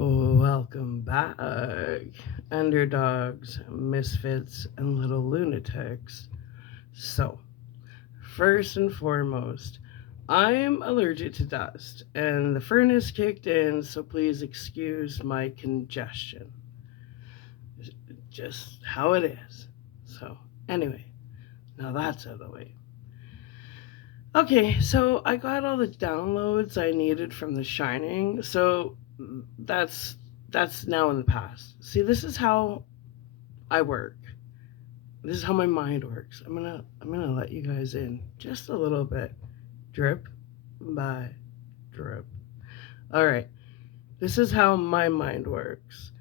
Welcome back, underdogs, misfits, and little lunatics. So, first and foremost, I am allergic to dust, and the furnace kicked in, so please excuse my congestion. Just how it is. So, anyway, now that's out of the way. Okay, so I got all the downloads I needed from The Shining, so that's that's now in the past. See, this is how I work. This is how my mind works. I'm gonna let you guys in just a little bit, drip by drip. All right, this is how my mind works.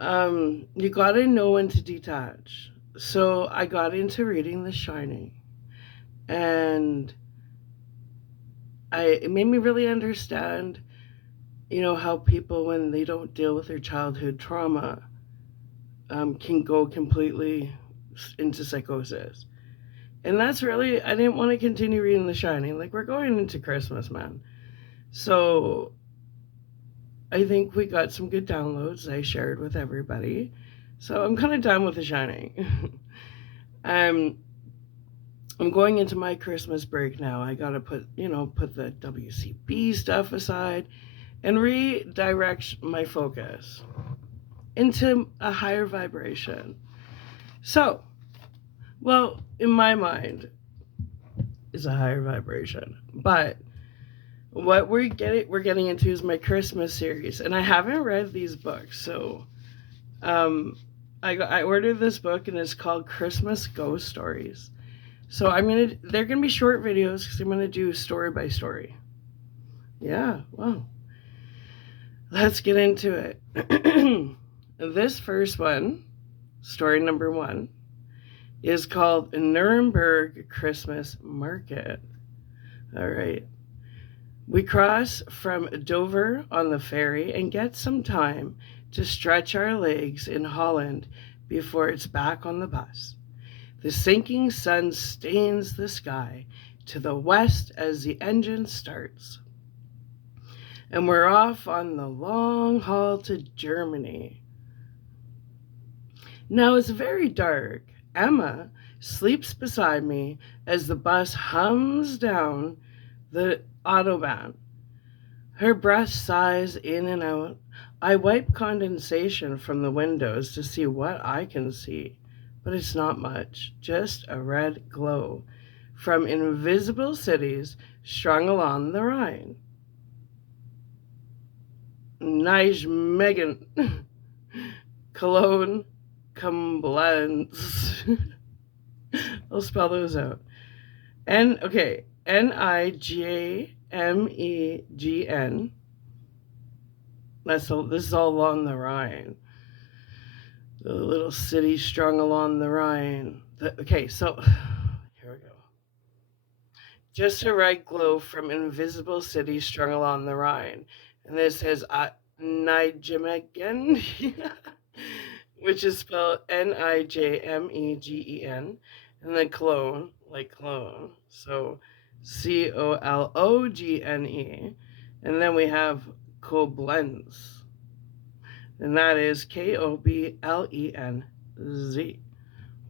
You gotta know when to detach. So I got into reading The Shining, and it made me really understand, how people when they don't deal with their childhood trauma, can go completely into psychosis. And that's really, I didn't want to continue reading The Shining. Like, we're going into Christmas, man. So I think we got some good downloads I shared with everybody. So I'm kind of done with The Shining. um, I'm going into my Christmas break now. I gotta put the WCB stuff aside and redirect my focus into a higher vibration. So, well, in my mind, is a higher vibration. But what we're getting into is my Christmas series, and I haven't read these books, so I ordered this book, and it's called Christmas Ghost Stories. So they're gonna be short videos because I'm gonna do story by story. Yeah, well, let's get into it. This first one, story number 1, is called Nuremberg Christmas Market. All right. We cross from Dover on the ferry and get some time to stretch our legs in Holland before it's back on the bus. The sinking sun stains the sky to the west as the engine starts. And we're off on the long haul to Germany. Now it's very dark. Emma sleeps beside me as the bus hums down the Autobahn. Her breath sighs in and out. I wipe condensation from the windows to see what I can see, but it's not much, just a red glow from invisible cities strung along the Rhine. Nijmegen, Cologne, Koblenz. I'll spell those out. Nijmegen. This is all along the Rhine. The little city strung along the Rhine. So here we go. Just a red glow from invisible cities strung along the Rhine. And this says Nijmegen, which is spelled Nijmegen, and then Cologne, like cologne. So Cologne. And then we have Koblenz, and that is Koblenz.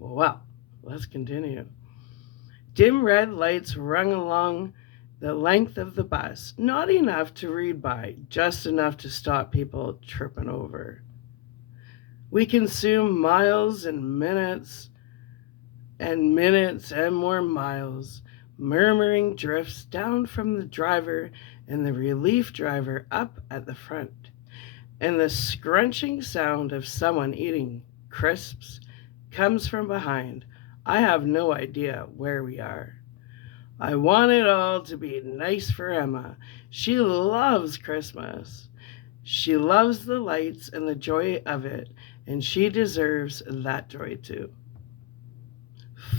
Well, let's continue. Dim red lights rung along the length of the bus, not enough to read by, just enough to stop people tripping over. We consume miles and minutes and more miles. Murmuring drifts down from the driver and the relief driver up at the front, and the scrunching sound of someone eating crisps comes from behind. I have no idea where we are. I want it all to be nice for Emma. She loves Christmas. She loves the lights and the joy of it, and she deserves that joy too.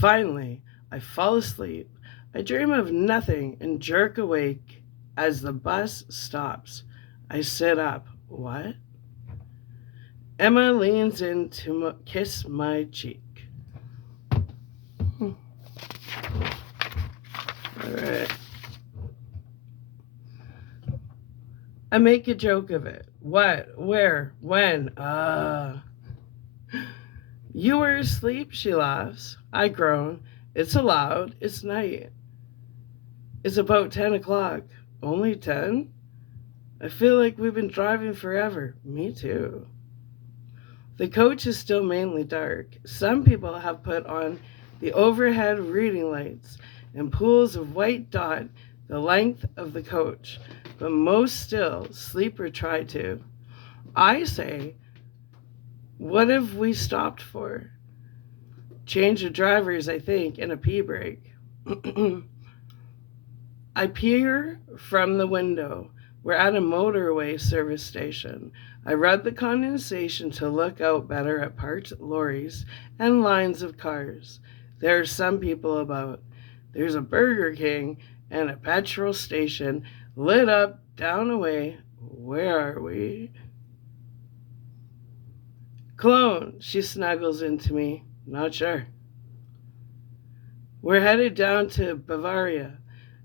Finally, I fall asleep. I dream of nothing and jerk awake as the bus stops. I sit up. What? Emma leans in to kiss my cheek. All right. I make a joke of it. What? Where? When? You were asleep, she laughs. I groan. It's allowed. It's night. It's about 10 o'clock. Only 10? I feel like we've been driving forever. Me too. The coach is still mainly dark. Some people have put on the overhead reading lights and pools of white dot the length of the coach, but most still sleep or try to. I say, what have we stopped for? Change of drivers, I think, and a pee break. I peer from the window. We're at a motorway service station. I read the condensation to look out better at parked lorries and lines of cars. There are some people about. There's a Burger King and a petrol station lit up down away. Where are we? Cologne, she snuggles into me. Not sure. We're headed down to Bavaria.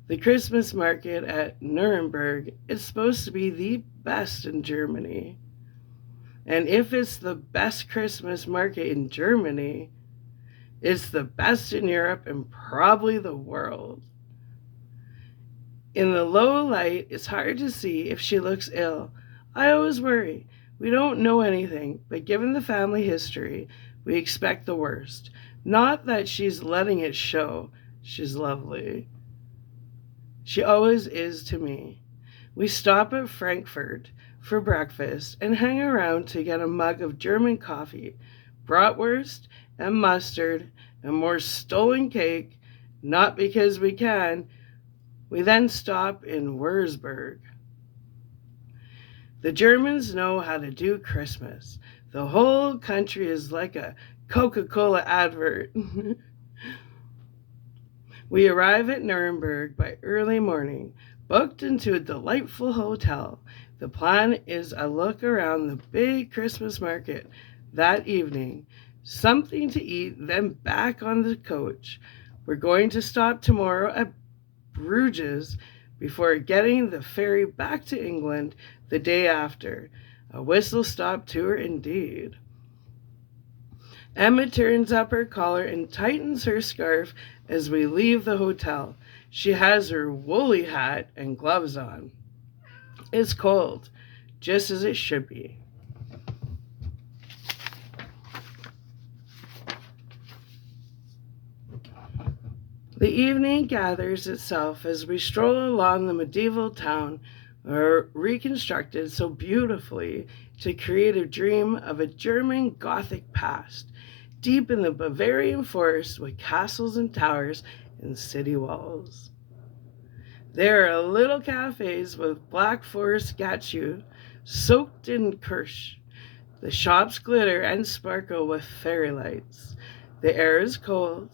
The Christmas market at Nuremberg is supposed to be the best in Germany. And if it's the best Christmas market in Germany, it's the best in Europe and probably the world. In the low light, it's hard to see if she looks ill. I always worry. We don't know anything, but given the family history, we expect the worst. Not that she's letting it show. She's lovely. She always is to me. We stop at Frankfurt for breakfast and hang around to get a mug of German coffee, bratwurst and mustard, and more stolen cake, not because we can. We then stop in Würzburg. The Germans know how to do Christmas. The whole country is like a Coca-Cola advert. We arrive at Nuremberg by early morning, booked into a delightful hotel. The plan is a look around the big Christmas market that evening, something to eat, then back on the coach. We're going to stop tomorrow at Bruges before getting the ferry back to England the day after. A whistle-stop tour indeed. Emma turns up her collar and tightens her scarf as we leave the hotel. She has her woolly hat and gloves on. It's cold, just as it should be. The evening gathers itself as we stroll along the medieval town, reconstructed so beautifully to create a dream of a German Gothic past, deep in the Bavarian forest with castles and towers and city walls. There are little cafes with black forest statues soaked in kirsch. The shops glitter and sparkle with fairy lights. The air is cold,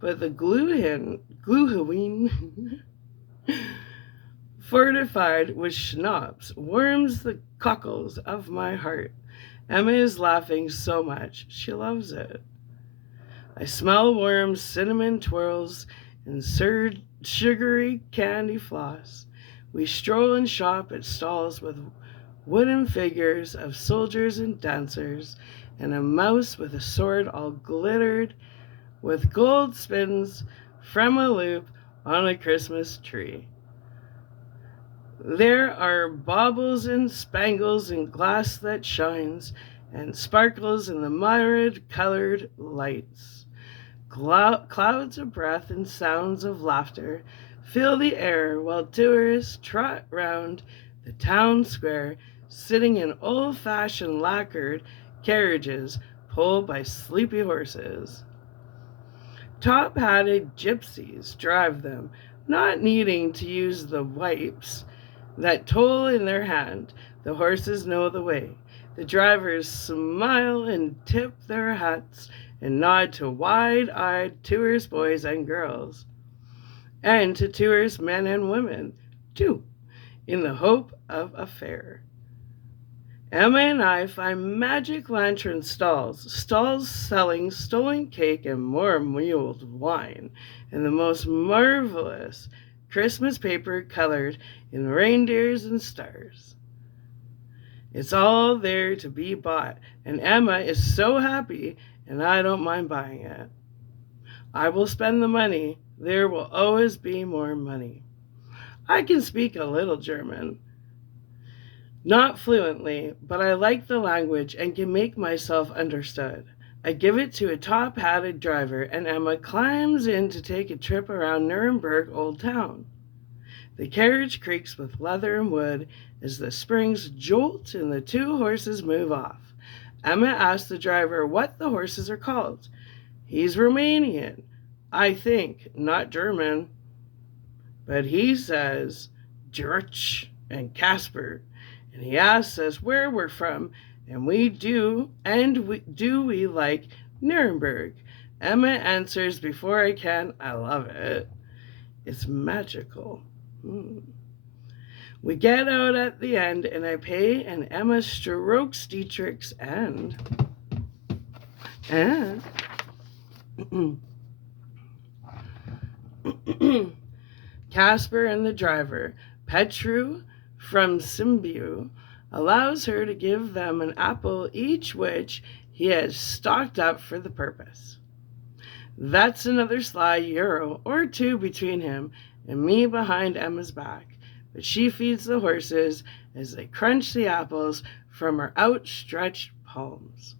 but the Gluhaween fortified with schnapps warms the cockles of my heart. Emma is laughing so much, she loves it. I smell worms, cinnamon twirls, and sugary candy floss. We stroll and shop at stalls with wooden figures of soldiers and dancers, and a mouse with a sword all glittered with gold spins from a loop on a Christmas tree. There are baubles and spangles and glass that shines and sparkles in the myriad colored lights. Clouds of breath and sounds of laughter fill the air while tourists trot round the town square, sitting in old-fashioned lacquered carriages pulled by sleepy horses. Top-hatted gypsies drive them, not needing to use the wipes that toll in their hand. The horses know the way. The drivers smile and tip their hats and nod to wide-eyed tourist boys and girls, and to tourist men and women, too, in the hope of a fair. Emma and I find magic lantern stalls selling stolen cake and more mulled wine, and the most marvelous Christmas paper colored in reindeers and stars. It's all there to be bought, and Emma is so happy, and I don't mind buying it. I will spend the money. There will always be more money. I can speak a little German. Not fluently, but I like the language and can make myself understood. I give it to a top hatted driver, and Emma climbs in to take a trip around Nuremberg Old Town. The carriage creaks with leather and wood as the springs jolt and the two horses move off. Emma asks the driver what the horses are called. He's Romanian, I think, not German, but he says George and Casper, and he asks us where we're from, and we like Nuremberg. Emma answers before I can. I love it. It's magical. We get out at the end, and I pay, and Emma strokes Dietrich's and Casper and the driver, Petru from Simbu, allows her to give them an apple each, which he has stocked up for the purpose. That's another sly euro or two between him and me behind Emma's back, but she feeds the horses as they crunch the apples from her outstretched palms.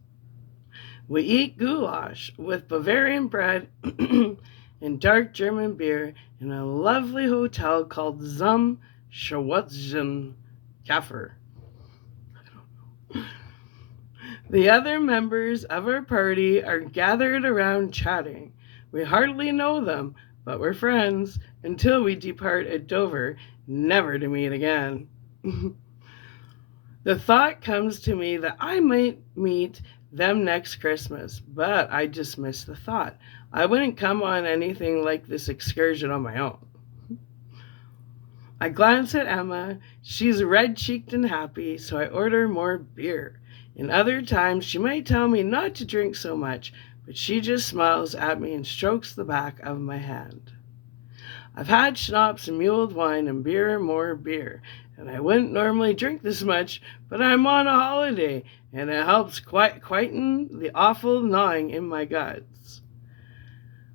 We eat goulash with Bavarian bread and dark German beer in a lovely hotel called Zum Schwarzen Kaffee. The other members of our party are gathered around chatting. We hardly know them, but we're friends until we depart at Dover, never to meet again. The thought comes to me that I might meet them next Christmas, but I dismiss the thought. I wouldn't come on anything like this excursion on my own. I glance at Emma. She's red-cheeked and happy, so I order more beer. In other times, she might tell me not to drink so much, but she just smiles at me and strokes the back of my hand. I've had schnapps and mulled wine and more beer, and I wouldn't normally drink this much, but I'm on a holiday, and it helps quieten the awful gnawing in my guts.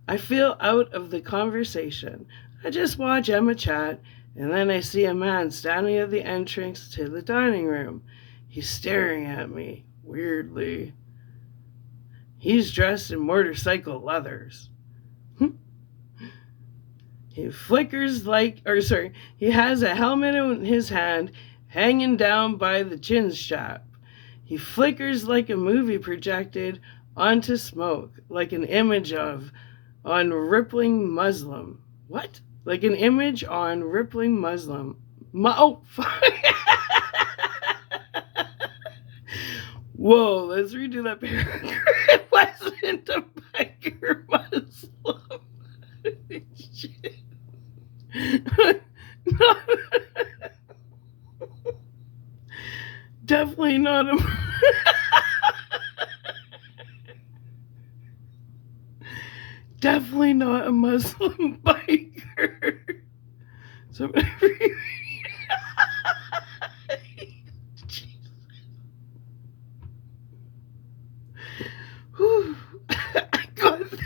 I feel out of the conversation. I just watch Emma chat, and then I see a man standing at the entrance to the dining room. He's staring at me, weirdly. He's dressed in motorcycle leathers. He has a helmet in his hand, hanging down by the chin strap. He flickers like a movie projected onto smoke, like an image on rippling Muslim. What? Like an image on rippling Muslim. Fuck. Whoa, let's redo that paragraph. It wasn't a biker Muslim. Shit. No. Definitely not a definitely not a Muslim biker. So I got this.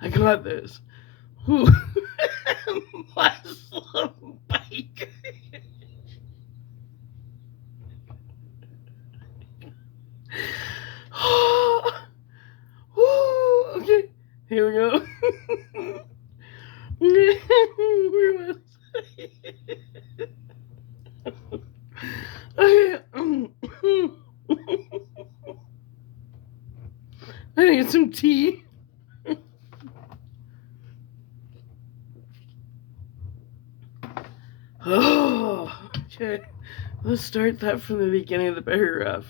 I got this. Muslim biker. Okay, here we go. Where was I? I need some tea. Oh, okay. Let's start that from the beginning of the paragraph.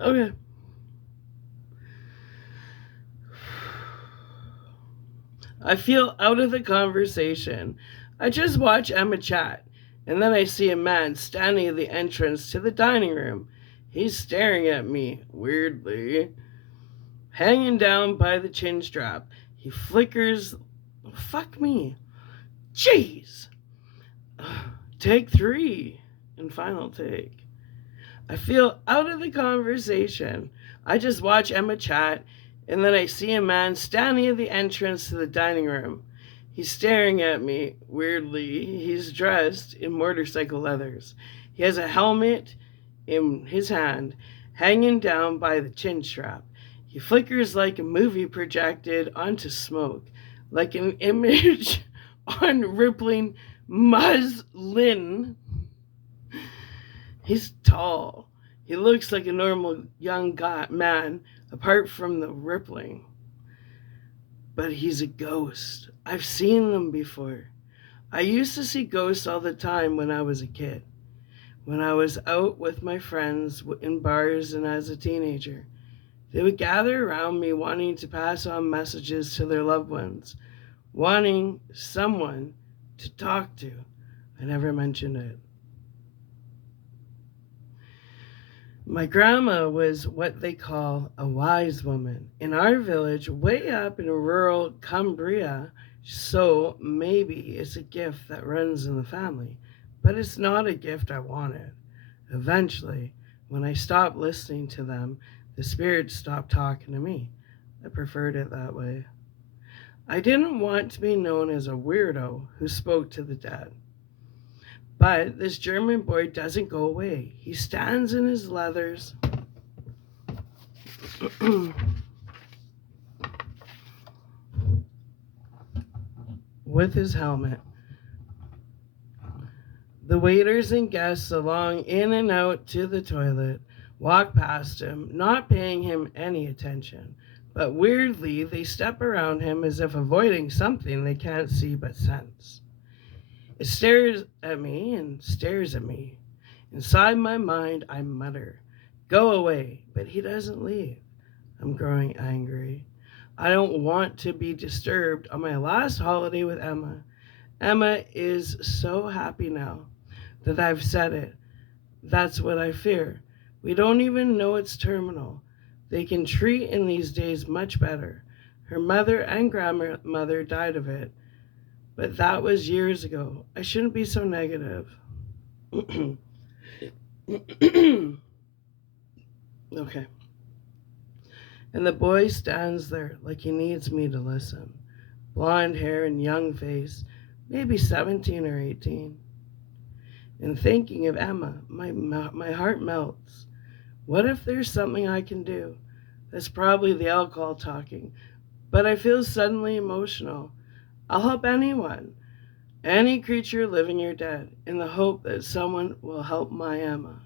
Okay. I feel out of the conversation. I just watch Emma chat, and then I see a man standing at the entrance to the dining room. He's staring at me, weirdly. Hanging down by the chin strap, He flickers. Fuck me. Jeez. Take 3 and final take. I feel out of the conversation. I just watch Emma chat, and then I see a man standing at the entrance to the dining room. He's staring at me weirdly. He's dressed in motorcycle leathers. He has a helmet in his hand, hanging down by the chin strap. He flickers like a movie projected onto smoke, like an image on rippling muslin. He's tall. He looks like a normal young man, apart from the rippling. But he's a ghost. I've seen them before. I used to see ghosts all the time when I was a kid. When I was out with my friends in bars and as a teenager, they would gather around me wanting to pass on messages to their loved ones, wanting someone to talk to. I never mentioned it. My grandma was what they call a wise woman. In our village, way up in rural Cumbria, so maybe it's a gift that runs in the family. But it's not a gift I wanted. Eventually, when I stopped listening to them, the spirits stopped talking to me. I preferred it that way. I didn't want to be known as a weirdo who spoke to the dead. But this German boy doesn't go away. He stands in his leathers with his helmet. The waiters and guests along in and out to the toilet walk past him, not paying him any attention. But weirdly, they step around him as if avoiding something they can't see but sense. It stares at me and stares at me. Inside my mind, I mutter, "Go away," but he doesn't leave. I'm growing angry. I don't want to be disturbed on my last holiday with Emma. Emma is so happy now that I've said it. That's what I fear. We don't even know it's terminal. They can treat in these days much better. Her mother and grandmother died of it. But that was years ago. I shouldn't be so negative. Okay. And the boy stands there like he needs me to listen. Blonde hair and young face, maybe 17 or 18. And thinking of Emma, my heart melts. What if there's something I can do? That's probably the alcohol talking. But I feel suddenly emotional. I'll help anyone, any creature living or dead, in the hope that someone will help my Emma.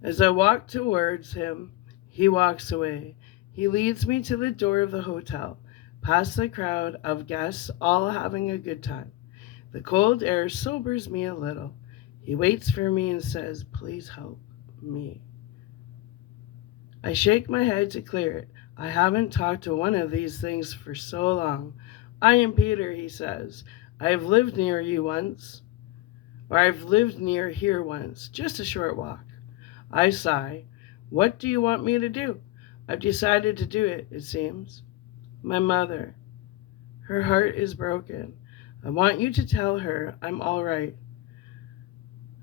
As I walk towards him, he walks away. He leads me to the door of the hotel, past the crowd of guests all having a good time. The cold air sobers me a little. He waits for me and says, "Please help me." I shake my head to clear it. I haven't talked to one of these things for so long. "I am Peter," he says. "I've lived near you once, or I've lived near here once, just a short walk." I sigh. "What do you want me to do?" "I've decided to do it, it seems." "My mother. Her heart is broken. I want you to tell her I'm all right."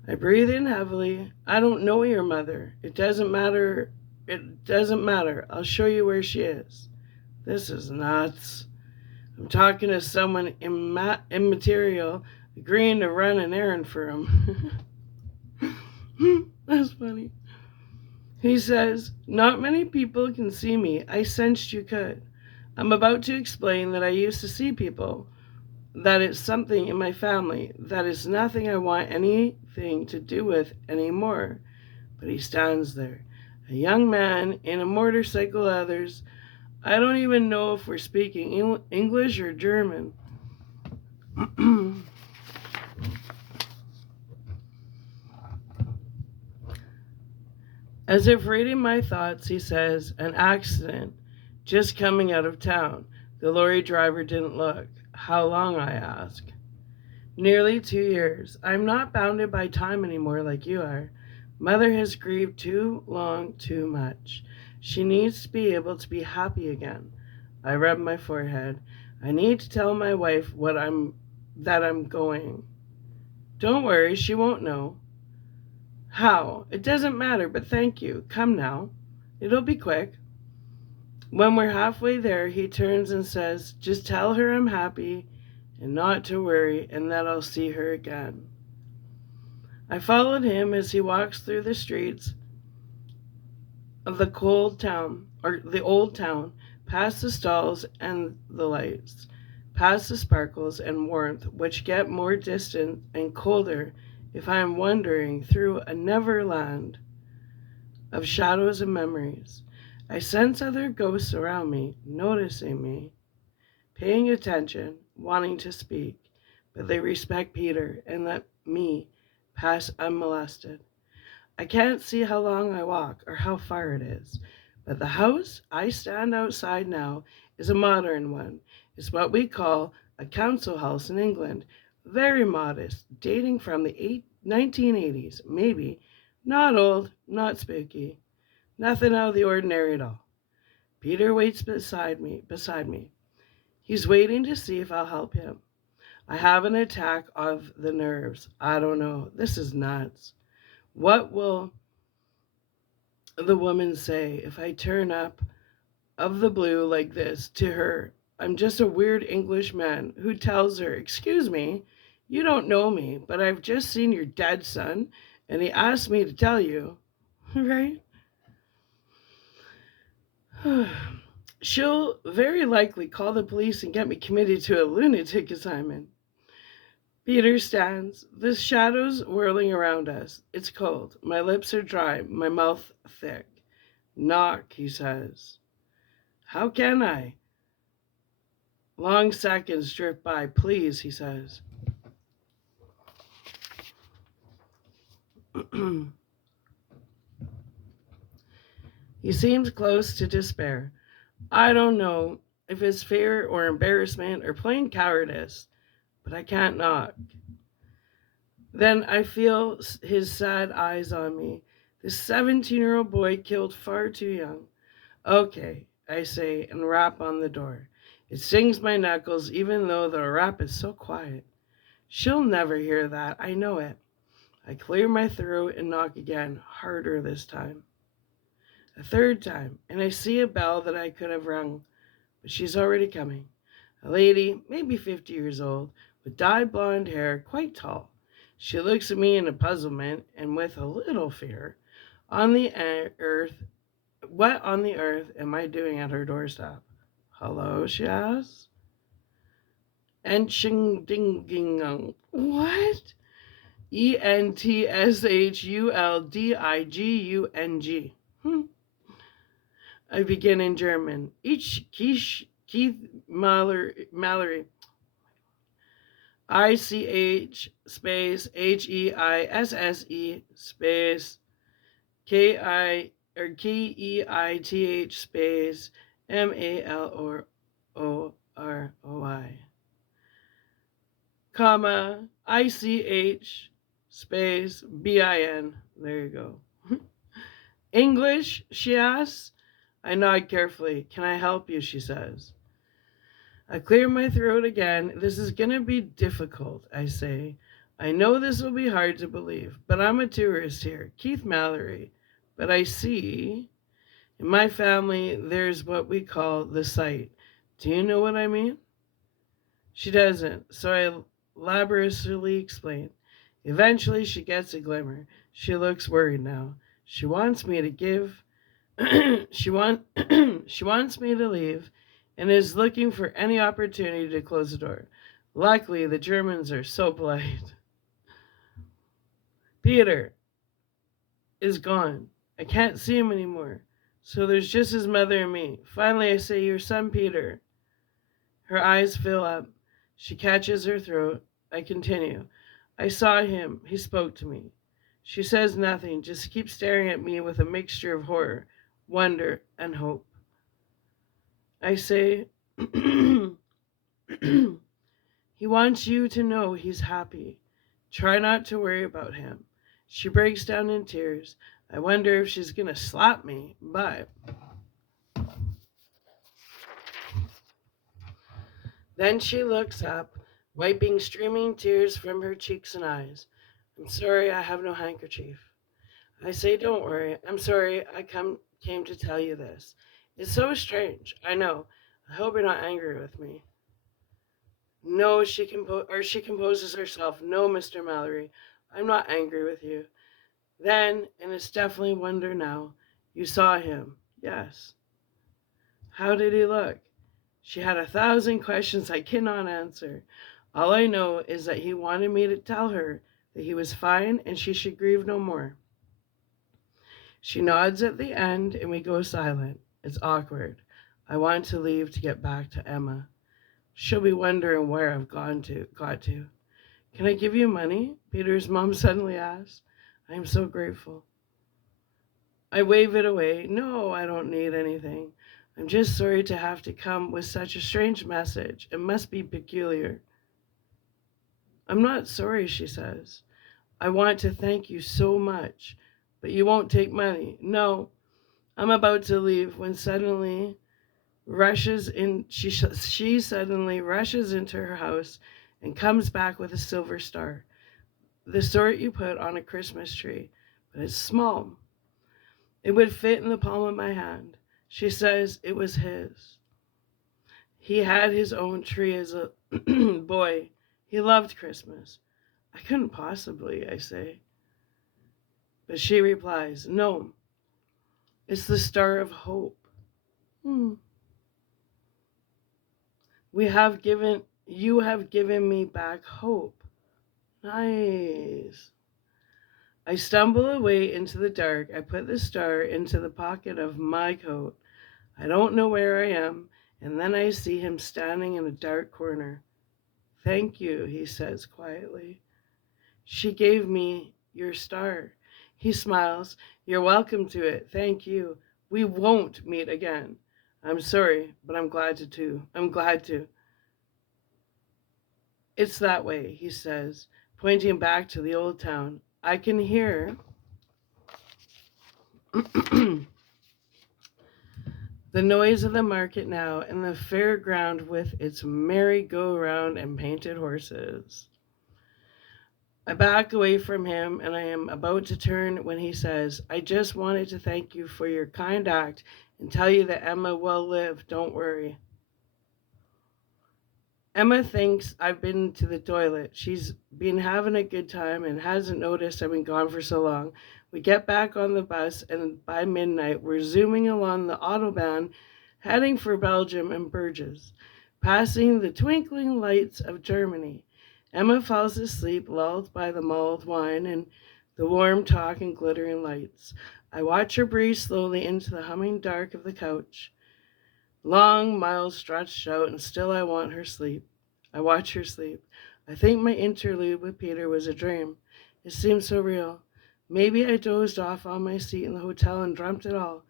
I breathe in heavily. "I don't know your mother. It doesn't matter. I'll show you where she is." This is nuts. I'm talking to someone immaterial, agreeing to run an errand for him. That's funny. He says, "Not many people can see me. I sensed you could." I'm about to explain that I used to see people, that it's something in my family, that is nothing I want anything to do with anymore. But he stands there, a young man in a motorcycle leathers. I don't even know if we're speaking English or German. As if reading my thoughts, he says, "An accident, just coming out of town. The lorry driver didn't look." "How long?" I ask. "Nearly 2 years. I'm not bounded by time anymore like you are. Mother has grieved too long, too much. She needs to be able to be happy again. I rub my forehead. I need to tell my wife that I'm going. Don't worry, she won't know. How? It doesn't matter, but thank you. Come now. It'll be quick. When we're halfway there, he turns and says, just tell her I'm happy and not to worry and that I'll see her again. I followed him as he walks through the streets of the old town, past the stalls and the lights, past the sparkles and warmth which get more distant and colder if I am wandering through a neverland of shadows and memories. I sense other ghosts around me, noticing me, paying attention, wanting to speak, but they respect Peter and let me pass unmolested. I can't see how long I walk or how far it is, but the house I stand outside now is a modern one. It's what we call a council house in England, very modest, dating from the 1980s, maybe. Not old, not spooky, nothing out of the ordinary at all. Peter waits beside me. He's waiting to see if I'll help him. I have an attack of the nerves. I don't know. This is nuts. What will the woman say if I turn up of the blue like this to her? I'm just a weird Englishman who tells her, excuse me, you don't know me, but I've just seen your dead son, and he asked me to tell you, right? She'll very likely call the police and get me committed to a lunatic assignment. Peter stands, the shadows whirling around us. It's cold. My lips are dry, my mouth thick. Knock, he says. How can I? Long seconds drift by. Please, he says. He seems close to despair. I don't know if it's fear or embarrassment or plain cowardice, but I can't knock. Then I feel his sad eyes on me. This 17-year-old boy killed far too young. Okay, I say and rap on the door. It stings my knuckles even though the rap is so quiet. She'll never hear that, I know it. I clear my throat and knock again, harder this time. A third time, and I see a bell that I could have rung, but she's already coming. A lady, maybe 50 years old, with dyed blonde hair, quite tall. She looks at me in a puzzlement and with a little fear. On the earth, what on the earth am I doing at her doorstep? Hello, she asks. Entschuldigung. What? Entschuldigung. I begin in German. Keith Mallory. ICH space HEISSE space KEITH space MALOROI comma ICH space BIN. There you go. English, she asks. I nod carefully. Can I help you? She says. I clear my throat again. This is going to be difficult, I say. I know this will be hard to believe, but I'm a tourist here, Keith Mallory. But I see, in my family, there's what we call the sight. Do you know what I mean? She doesn't, so I laboriously explain. Eventually, she gets a glimmer. She looks worried now. She wants me to give. she wants me to leave, and is looking for any opportunity to close the door. Luckily, the Germans are so polite. Peter is gone. I can't see him anymore. So there's just his mother and me. Finally, I say, your son, Peter. Her eyes fill up. She catches her throat. I continue. I saw him. He spoke to me. She says nothing, just keeps staring at me with a mixture of horror, wonder, and hope. I say, he wants you to know he's happy. Try not to worry about him. She breaks down in tears. I wonder if she's going to slap me, but Then she looks up, wiping streaming tears from her cheeks and eyes. I'm sorry, I have no handkerchief. I say, don't worry. I'm sorry came to tell you this. It's so strange. I know. I hope you're not angry with me. No, she composes herself. No, Mr. Mallory, I'm not angry with you. Then, and it's definitely wonder now, you saw him. Yes. How did he look? She had 1,000 questions I cannot answer. All I know is that he wanted me to tell her that he was fine and she should grieve no more. She nods at the end and we go silent. It's awkward. I want to leave to get back to Emma. She'll be wondering where I've got to. Can I give you money? Peter's mom suddenly asks. I am so grateful. I wave it away. No, I don't need anything. I'm just sorry to have to come with such a strange message. It must be peculiar. I'm not sorry, she says. I want to thank you so much, but you won't take money. No, I'm about to leave when suddenly rushes in she suddenly rushes into her house and comes back with a silver star, the sort you put on a Christmas tree, but it's small. It would fit in the palm of my hand. She says it was his. He had his own tree as a boy. He loved Christmas. I couldn't possibly, I say. But she replies, no, it's the star of hope. Hmm. You have given me back hope. Nice. I stumble away into the dark. I put the star into the pocket of my coat. I don't know where I am, and then I see him standing in a dark corner. Thank you, he says quietly. She gave me your star. He smiles. You're welcome to it. Thank you. We won't meet again. I'm sorry, but I'm glad to too. I'm glad to. It's that way, he says, pointing back to the old town. I can hear the noise of the market now and the fairground with its merry-go-round and painted horses. I back away from him and I am about to turn when he says, I just wanted to thank you for your kind act and tell you that Emma will live. Don't worry. Emma thinks I've been to the toilet. She's been having a good time and hasn't noticed I've been gone for so long. We get back on the bus, and by midnight, we're zooming along the Autobahn, heading for Belgium and Bruges, passing the twinkling lights of Germany. Emma falls asleep, lulled by the mulled wine and the warm talk and glittering lights. I watch her breathe slowly into the humming dark of the couch. Long miles stretched out, and still I want her sleep. I watch her sleep. I think my interlude with Peter was a dream. It seemed so real. Maybe I dozed off on my seat in the hotel and dreamt it all.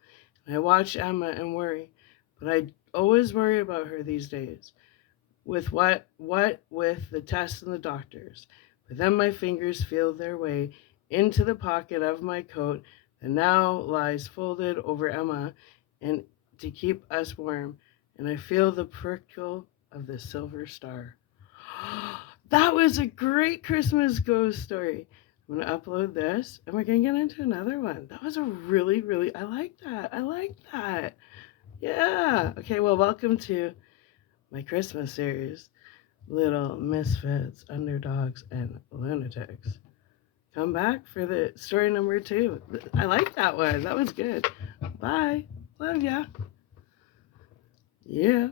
And I watch Emma and worry. But I always worry about her these days. With what with the tests and the doctors. But then my fingers feel their way into the pocket of my coat that now lies folded over Emma and to keep us warm, and I feel the prickle of the silver star. That was a great Christmas ghost story. I'm going to upload this, and we're going to get into another one. That was a really, I like that. I like that. Yeah. Okay, well, welcome to my Christmas series, Little Misfits, Underdogs, and Lunatics. Come back for the story number 2. I like that one. That was good. Bye. Love ya. Yeah.